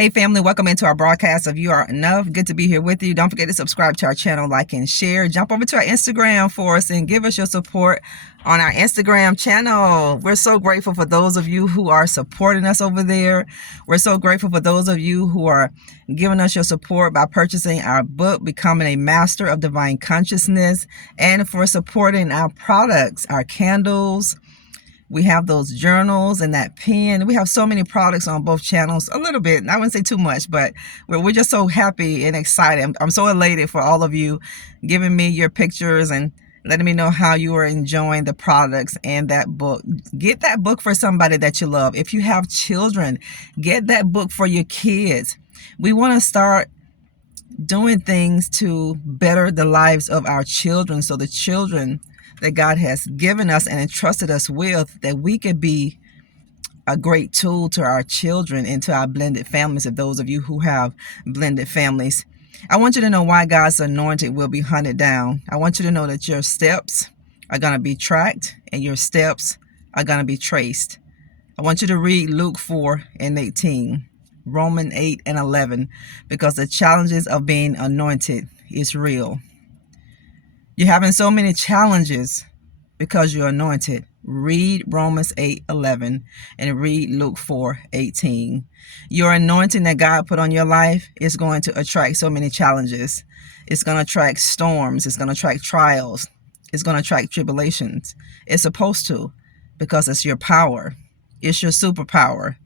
Hey family, welcome into our broadcast of You Are Enough. Good to be here with you. Don't forget to subscribe to our channel, like and share. Jump over to our Instagram for us and give us your support on our Instagram channel. We're so grateful for those of you who are supporting us over there. We're so grateful for those of you who are giving us your support by purchasing our book, Becoming a Master of Divine Consciousness, and for supporting our products, our candles. We have those journals and that pen. We have so many products on both channels. A little bit, I wouldn't say too much, but we're just so happy and excited. I'm so elated for all of you giving me your pictures and letting me know how you are enjoying the products and that book. Get that book for somebody that you love. If you have children, get that book for your kids. We want to start doing things to better the lives of our children, so the children that God has given us and entrusted us with, that we could be a great tool to our children and to our blended families. Of those of you who have blended families, I want you to know why God's anointed will be hunted down. I want you to know that your steps are going to be tracked and your steps are going to be traced. I want you to read Luke 4:18, Romans 8:11, because the challenges of being anointed is real. You're having so many challenges because you're anointed. Read Romans 8:11 and read Luke 4:18. Your anointing that God put on your life is going to attract so many challenges. It's going to attract storms. It's going to attract trials. It's going to attract tribulations. It's supposed to, because it's your power. It's your superpower.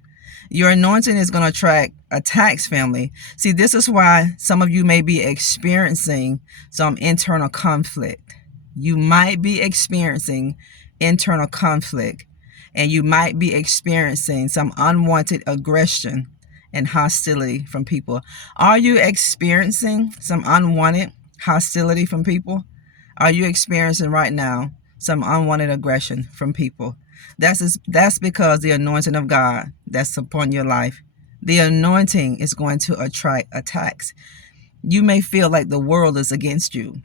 Your anointing is going to attract attacks, family. See, this is why some of you may be experiencing some internal conflict. You might be experiencing internal conflict, and you might be experiencing some unwanted aggression and hostility from people. Are you experiencing some unwanted hostility from people? Are you experiencing right now some unwanted aggression from people? That's because the anointing of God that's upon your life, the anointing is going to attract attacks. You may feel like the world is against you,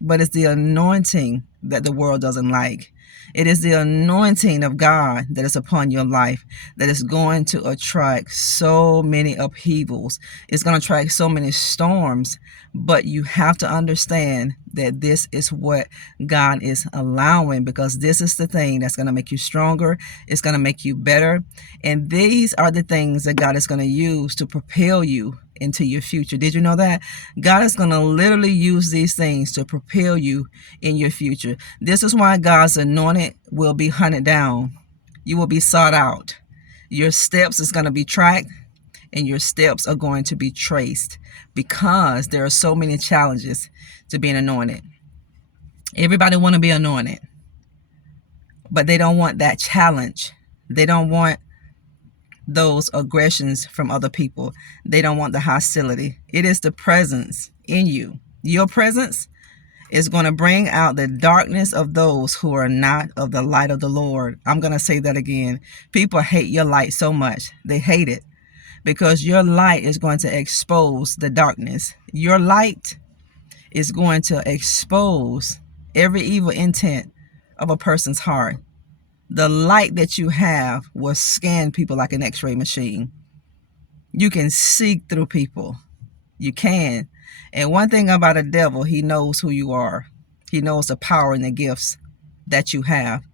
but it's the anointing that the world doesn't like. It is the anointing of God that is upon your life that is going to attract so many upheavals. It's going to attract so many storms, but you have to understand that this is what God is allowing, because this is the thing that's going to make you stronger. It's going to make you better. And these are the things that God is going to use to propel you into your future. Did you know that? God is going to literally use these things to propel you in your future. This is why God's anointed will be hunted down. You will be sought out. Your steps is going to be tracked, and your steps are going to be traced, because there are so many challenges to being anointed. Everybody want to be anointed, but they don't want that challenge. They don't want those aggressions from other people. They don't want the hostility. It is the presence in you. Your presence is going to bring out the darkness of those who are not of the light of the Lord. I'm going to say that again. People hate your light so much. They hate it because your light is going to expose the darkness. Your light is going to expose every evil intent of a person's heart. The light that you have will scan people like an x-ray machine. You can see through people. You can. And one thing about a devil, he knows who you are. He knows the power and the gifts that you have.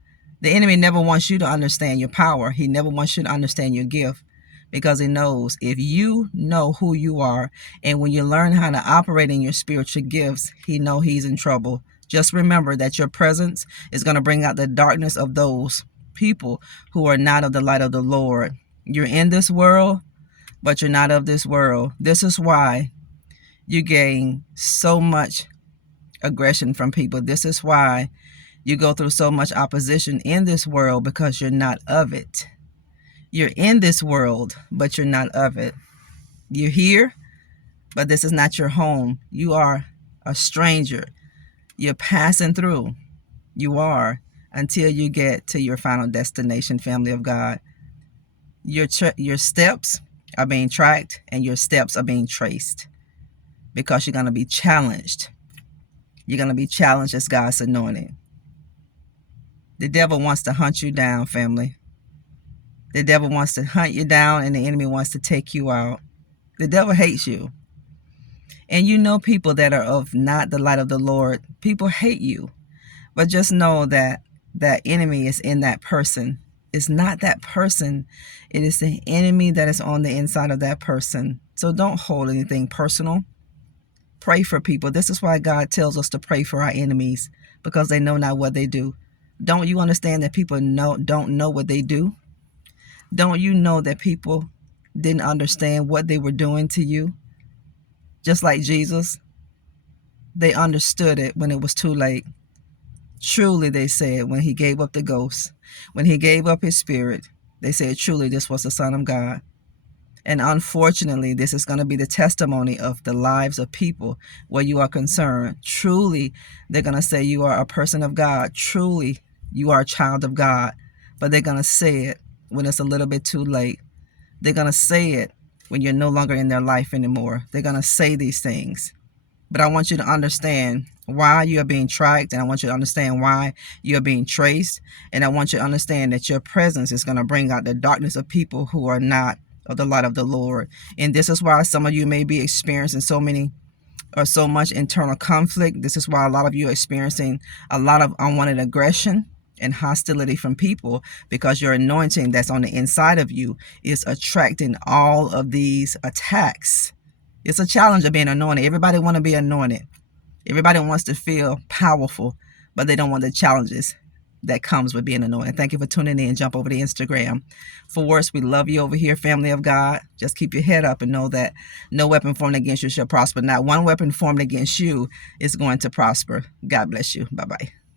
The enemy never wants you to understand your power. He never wants you to understand your gift, because he knows if you know who you are, and when you learn how to operate in your spiritual gifts, he knows he's in trouble. Just remember that your presence is going to bring out the darkness of those people who are not of the light of the Lord. You're in this world, but you're not of this world. This is why you gain so much aggression from people. This is why you go through so much opposition in this world, because you're not of it. You're in this world, but you're not of it. You're here, but this is not your home. You are a stranger. You're passing through. You are, until you get to your final destination, family of God. Your steps are being tracked, and your steps are being traced, because you're going to be challenged. You're going to be challenged as God's anointed. The devil wants to hunt you down, family. The devil wants to hunt you down, and the enemy wants to take you out. The devil hates you. And you know people that are of not the light of the Lord. People hate you. But just know that that enemy is in that person. It's not that person. It is the enemy that is on the inside of that person. So don't hold anything personal. Pray for people. This is why God tells us to pray for our enemies, because they know not what they do. Don't you understand that people don't know what they do? Don't you know that people didn't understand what they were doing to you? Just like Jesus, they understood it when it was too late. Truly, they said, when he gave up the ghost, when he gave up his spirit, they said, truly, this was the Son of God. And unfortunately, this is going to be the testimony of the lives of people where you are concerned. Truly, they're going to say you are a person of God. Truly, you are a child of God. But they're going to say it when it's a little bit too late. They're going to say it when you're no longer in their life anymore. They're going to say these things. But I want you to understand why you are being tracked, and I want you to understand why you are being traced, and I want you to understand that your presence is going to bring out the darkness of people who are not of the light of the Lord. And this is why some of you may be experiencing so much internal conflict. This is why a lot of you are experiencing a lot of unwanted aggression and hostility from people, because your anointing that's on the inside of you is attracting all of these attacks. It's a challenge of being anointed. Everybody want to be anointed. Everybody wants to feel powerful, but they don't want the challenges that comes with being anointed. Thank you for tuning in. Jump over to Instagram for us. We love you over here, family of God. Just keep your head up and know that no weapon formed against you shall prosper. Not one weapon formed against you is going to prosper. God bless you. Bye-bye.